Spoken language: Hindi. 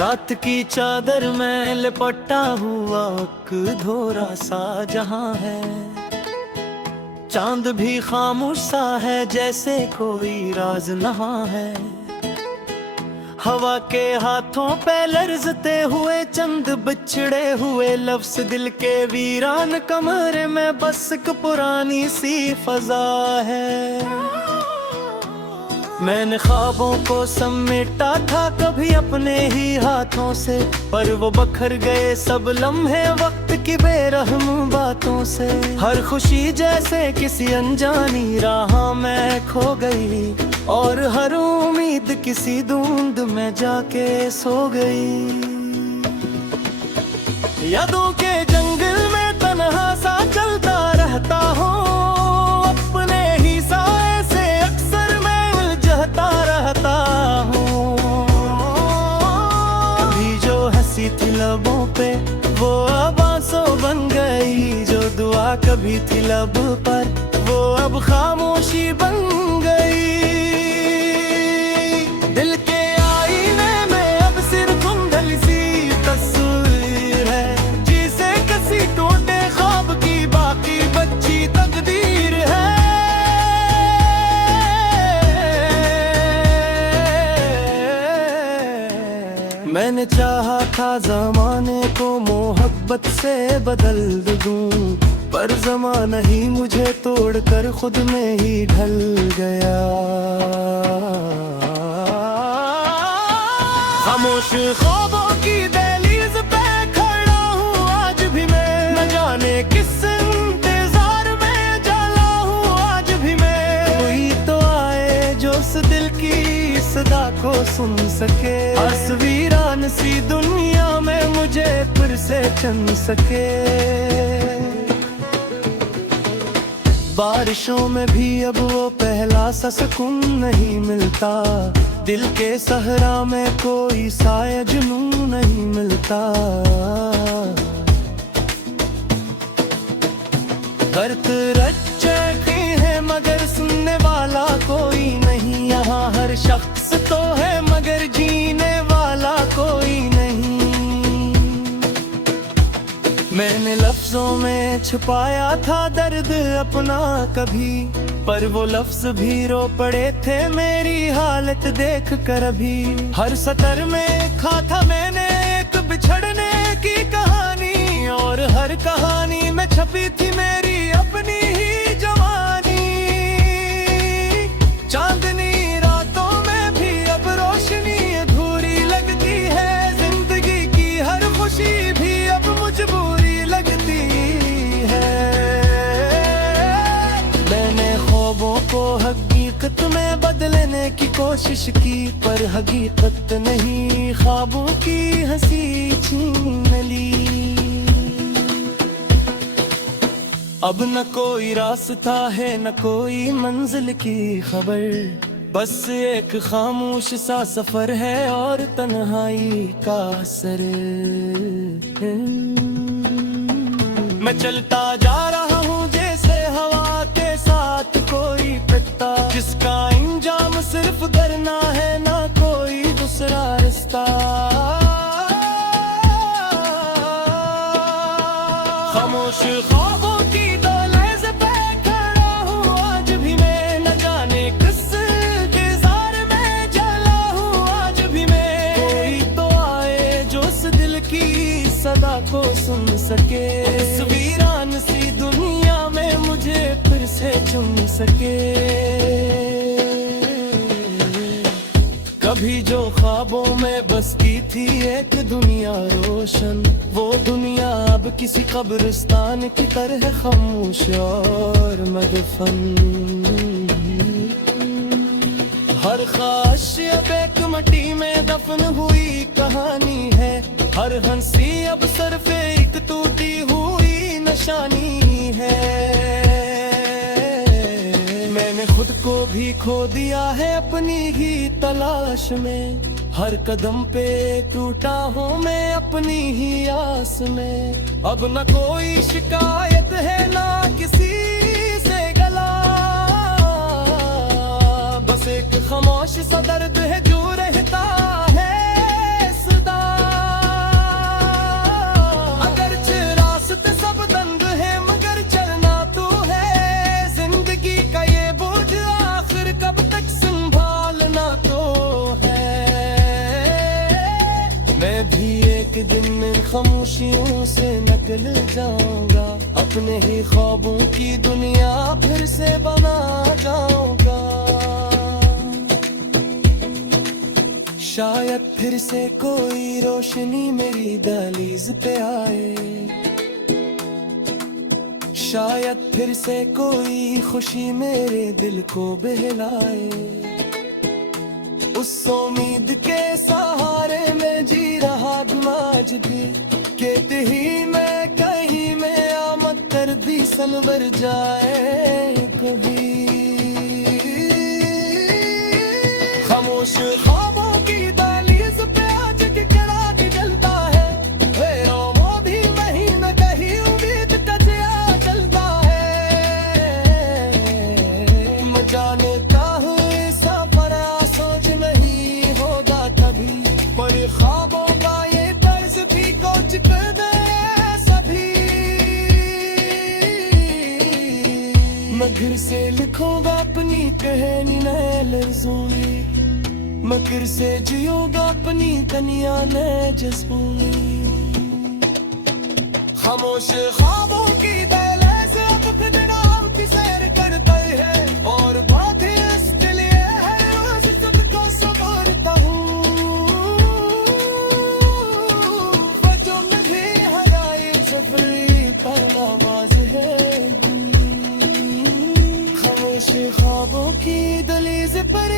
रात की चादर में लिपटा हुआ एक धोरा सा जहां है। चांद भी खामोश सा है जैसे कोई राज नहा है। हवा के हाथों पे लर्जते हुए चंद बिछड़े हुए लफ्ज दिल के वीरान कमरे में बस एक पुरानी सी फजा है। मैंने ख्वाबों को समेटा था कभी अपने ही हाथों से, पर वो बखर गए सब लम्हे वक्त की बेरहम बातों से। हर खुशी जैसे किसी अनजानी राह में खो गई, और हर उम्मीद किसी धुंध में जाके सो गई। यादों के जंगल में तन्हा सा चलता रहता हूँ, अपने ही साए से अक्सर मैं उलझता रहता हूँ। अभी जो हंसी थी लबों पे वो अब आंसू बन गई, जो दुआ कभी थी लब पर वो अब खामोशी बन गई। दिल के आईने में अब सिर्फ धुंधली सी तस्वीर है, जिसे कसी टूटे ख्वाब की बाकी बच्ची तकदीर है। मैंने चाहा था ज़माने को मोहब्बत से बदल दूं, पर ज़माना ही मुझे तोड़कर खुद में ही ढल गया। खामोश ख्वाबों की दहलीज पे खड़ा हूँ आज भी मैं, न जाने किस इंतजार में जला हूँ आज भी मैं। कोई तो आए जो उस दिल की सदा को सुन सके, तस्वीरान सी दुनिया में मुझे फिर से चन सके। बारिशों में भी अब वो पहला सा सुकून नहीं मिलता, दिल के सहरा में कोई साया जुनून नहीं मिलता। दर्द रच्चे है मगर सुनने वाला कोई नहीं, यहाँ हर शख्स तो है मगर जीने वाला कोई नहीं। मैंने लफ्जों में छुपाया था दर्द अपना कभी, पर वो लफ्ज भी रो पड़े थे मेरी हालत देख कर अभी। हर सतर में खा था मैंने एक बिछड़ने की कहानी, और हर कहानी में छपी थी मेरी अपनी ही जवानी। चांदनी रातों में भी अब रोशनी अधूरी लगती है, जिंदगी की हर खुशी भी अब मजबूरी लगती है। मैंने ख्वाबों को हकीकत में बदलने की कोशिश की, पर हकीकत नहीं ख्वाबों की हंसी छीन ली। अब न कोई रास्ता है न कोई मंजिल की खबर, बस एक खामोश सा सफर है और तन्हाई का असर। मैं चलता जा रहा हूँ जैसे हवा के साथ कोई पत्ता, जिसका इंजाम सिर्फ करना है ना कोई दूसरा रास्ता। खामोश ख्वाबों की दहलीज पे खड़ा हूँ आज भी मैं, न जाने किस इंतजार में जला हूँ आज भी मैं। कोई तो आए जो उस दिल की सदा को सुन सके, इस वीरान सी दुनिया में मुझे फिर से चुन सके। कभी जो ख्वाबों में बस की थी एक दुनिया रोशन, वो दुनिया अब किसी कब्रिस्तान की तरह खामोश और मदफन। हर ख्वाहिश अब एक मिट्टी में दफन हुई कहानी है, हर हंसी अब सिर्फ एक टूटी हुई निशानी है। मैंने खुद को भी खो दिया है अपनी ही तलाश में, हर कदम पे टूटा हूँ मैं अपनी ही आस में। अब न कोई शिकायत है ना किसी से गला, बस एक खामोश सा दर्द है जो रहता है सदा। दिन इन खामोशियों से निकल जाऊंगा, अपने ही ख्वाबों की दुनिया फिर से बना जाऊंगा। शायद फिर से कोई रोशनी मेरी दहलीज पे आए, शायद फिर से कोई खुशी मेरे दिल को बहलाए। उस उम्मीद के सहारे में जी रहा आज भी, कहते ही मैं कहीं में आमद कर दी सलवर जाए कभी। खामोश ख्वाबों की दहलीज पे आज गिरा के जलता है, फेरों में भी नहीं न कहीं उम्मीद का जिया जलता है। मैं जानता हूँ सफर सोच नहीं होगा कभी, पर ख्वाबों का ये तर्ज भी कुछ कर दे सभी। मैं फिर से लिखूंगा अपनी कहानी नए लफ्जों में, मैं फिर से जियूंगा अपनी कनिया नए जज्बों में। खामोश ख्वाबों की दहलीज अब फिर नाम की सैर करता है, और बात इसके लिए है रोज खुद को संभालता हूँ। बच्चों में भी हराई सफरी पर आवाज है, खामोश ख्वाबों की दहलीज पर